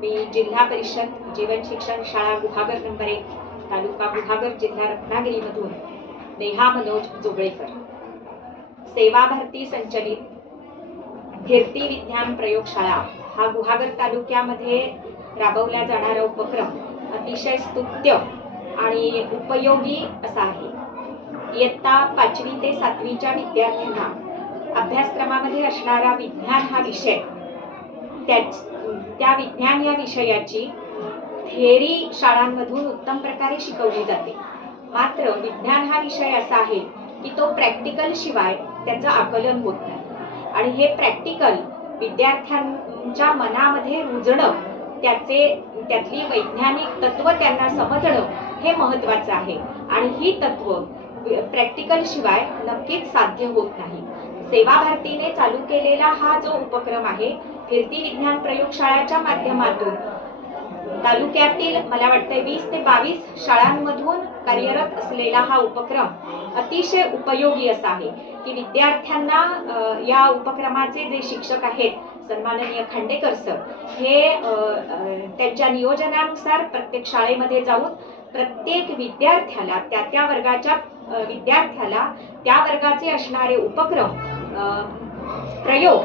मी जिल्हा परिषद जीवन शिक्षण शाळा गुहागर नंबर 1 तालुका गुहागर जिल्हा रत्नागिरीमधून नेहा मनोज जोगळेकर सेवा भारती संचलित फिरती विज्ञान प्रयोगशाळा हा गुहागर तालुक्यामध्ये राबवला जाणारा उपक्रम अतिशय स्तुत्य आणि उपयोगी असा आहे। इयत्ता 5वी ते 7वीच्या विद्यार्थ्यांना अभ्यासक्रमामध्ये असणारा विज्ञान हा विषय त्या विज्ञान या विषयाची थिअरी शाळांमधून उत्तम प्रकारे शिकवली जाते। मात्र विज्ञान हा विषय असा आहे की तो प्रॅक्टिकल शिवाय त्याचं आकलन होत नाही आणि हे प्रॅक्टिकल विद्यार्थ्यांच्या मनामध्ये रुजणं, त्यातली वैज्ञानिक तत्व त्यांना समजणं हे महत्त्वाचं आहे आणि ही तत्व प्रॅक्टिकल शिवाय नक्कीच साध्य होत नाही। सेवा भारतीने चालू केलेला हा जो उपक्रम आहे फिरती विज्ञान प्रयोगशाळाच्या माध्यमातून तालुक्यातील मला वाटतं 20 ते 22 शाळांमधून कार्यरत असलेला हा उपक्रम अतिशय उपयोगी असा आहे की विद्यार्थ्यांना या उपक्रमाचे जे शिक्षक आहेत सन्माननीय खांडेकर सर हे त्यांच्या नियोजनानुसार प्रत्येक शाळेमध्ये जाऊन प्रत्येक विद्यार्थ्याला त्या वर्गाच्या विद्यार्थ्याला त्या वर्गाचे असणारे उपक्रम प्रयोग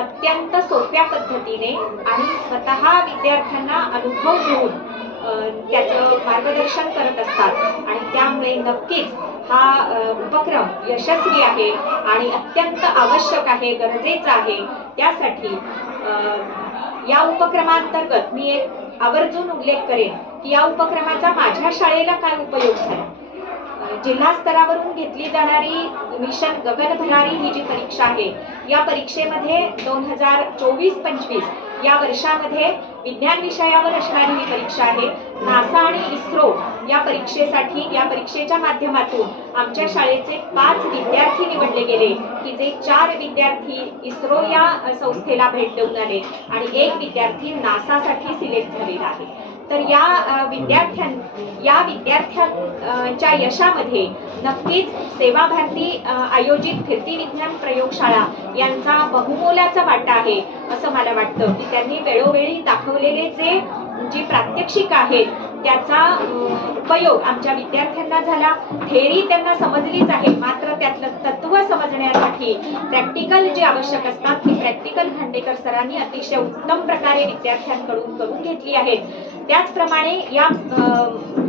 अत्यंत सोप्या पद्धतीने आणि स्वतः विद्यार्थ्यांना अनुभव घेऊन त्याचं मार्गदर्शन करत असतात आणि त्यामुळे नक्कीच हा उपक्रम यशस्वी आहे आणि अत्यंत आवश्यक आहे, गरजेचा आहे। त्यासाठी या उपक्रमांतर्गत मी एक आवर्जून उल्लेख करेन की या उपक्रमाचा माझ्या शाळेला काय उपयोग झाला। जिल्हा स्तरावरून घेतली जाणारी मिशन गगन भरारी ही जी परीक्षा आहे या परीक्षेमध्ये 2024-25 या वर्षामध्ये विज्ञान विषयावर असणारी ही परीक्षा आहे। नासा आणि इस्रो या परीक्षेच्या माध्यमातून आमच्या शाळेचे 5 विद्यार्थी निवडले गेले की जे 4 विद्यार्थी इस्रो या संस्थेला भेट देऊन आले आणि 1 विद्यार्थी नासासाठी सिलेक्ट झालेला आहे। तर या विद्यार्थ्यांच्या यशामध्ये नक्कीच सेवा भारती आयोजित फिरती विज्ञान प्रयोगशाळा यांचा बहुमोलाचा वाटा आहे असं मला वाटतं की त्यांनी वेळोवेळी दाखवलेले जी प्रात्यक्षिक आहेत त्याचा उपयोग आमच्या विद्यार्थ्यांना झाला। थेअरी त्यांना समजलीच आहे, मात्र त्यातलं तत्व समजण्यासाठी प्रॅक्टिकल जे आवश्यक असतात ती प्रॅक्टिकल खांडेकर सरांनी अतिशय उत्तम प्रकारे विद्यार्थ्यांकडून करून घेतली आहेत। त्याचप्रमाणे या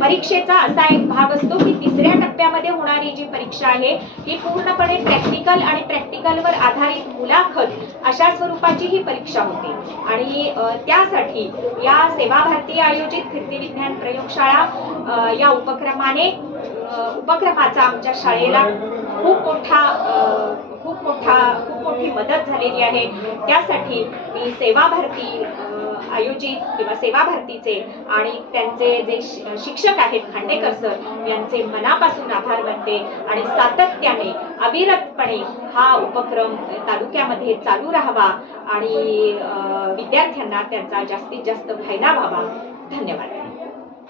परीक्षेचा असा एक भाग असतो की 3ऱ्या टप्प्यामध्ये होणारी जी परीक्षा आहे ही पूर्णपणे प्रॅक्टिकल आणि प्रॅक्टिकलवर आधारित मुलाखत अशा स्वरूपाची ही परीक्षा होती आणि त्यासाठी या सेवा भारती आयोजित फिरती विज्ञान प्रयोगशाळा या उपक्रमाचा आमच्या शाळेला खूप मोठी मदत झालेली आहे। त्यासाठी मी सेवा भारती आयोजित किंवा सेवा भारतीचे आणि त्यांचे जे शिक्षक आहेत खांडेकर सर यांचे मनापासून आभार मानते आणि सातत्याने अविरतपणे हा उपक्रम तालुक्यामध्ये चालू राहावा आणि विद्यार्थ्यांना त्यांचा जास्तीत जास्त फायदा व्हावा। धन्यवाद।